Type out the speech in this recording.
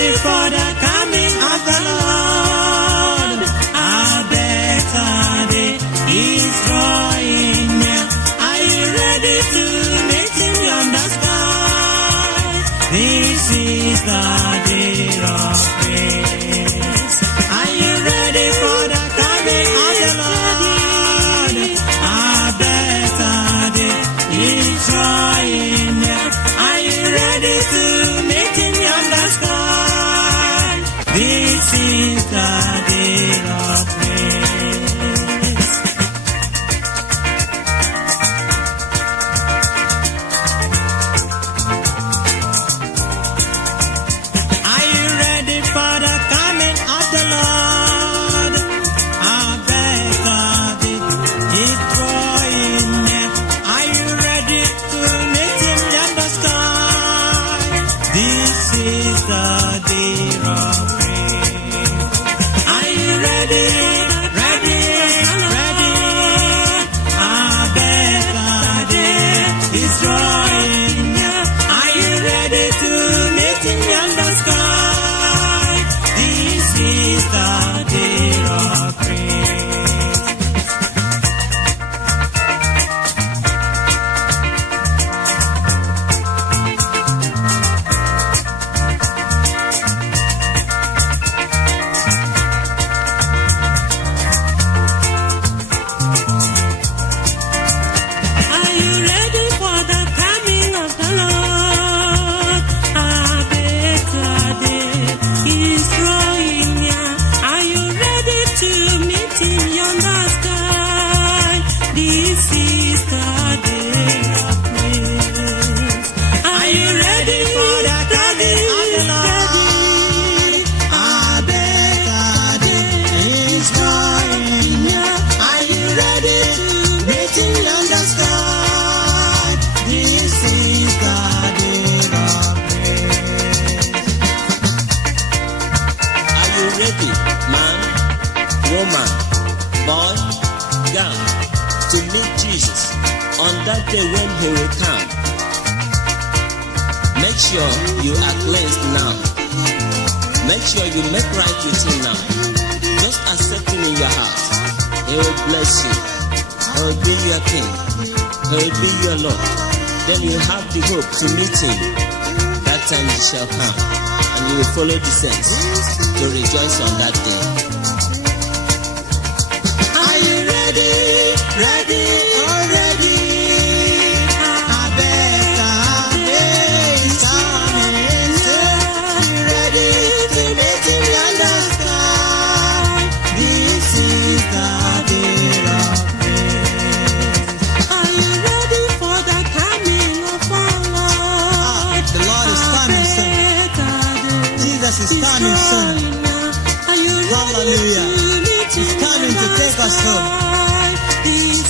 ready for the coming of the Lord? A better day is drawing near. Are you ready to meet Him on the sky? This is the day of praise. Are you ready for the coming of the Lord? A better day is drawing near. Are you ready to meet Him on the sky? This is the day of praise. Are you ready for the coming of the Lord? A better day is drawing near. Are you ready to meet Him on the sky? This is the day of praise. Are you ready? Ready? Ready? A better day is drawing near. Are you ready to meet Him on the sky? This is the day of praise. Are you ready for the coming of the Lord? A better day is drawing near. Are you ready to meet Him on the sky? This is the day of praise. Are you ready for the coming of the Lord? A better day is drawing near. Are you ready to meet Him on the sky? This is the day of praise. Are you ready, man, woman, boy, girl, to meet Jesus on that day when He will come? Make sure you are cleansed now. Make sure you make right with Him now. Just accept Him in your heart. He will bless you. He will be your King. He will be your Lord. Then you have the hope to meet Him. That time He shall come, and you will follow the saints to rejoice on that day. Are you ready? Ready? Already? A better day is coming soon. You ready to meet Him on the sky? This is the day of praise. Are you ready for the coming of our Lord? The Lord is coming soon. Jesus is coming soon. Hallelujah. He's coming to take us home. This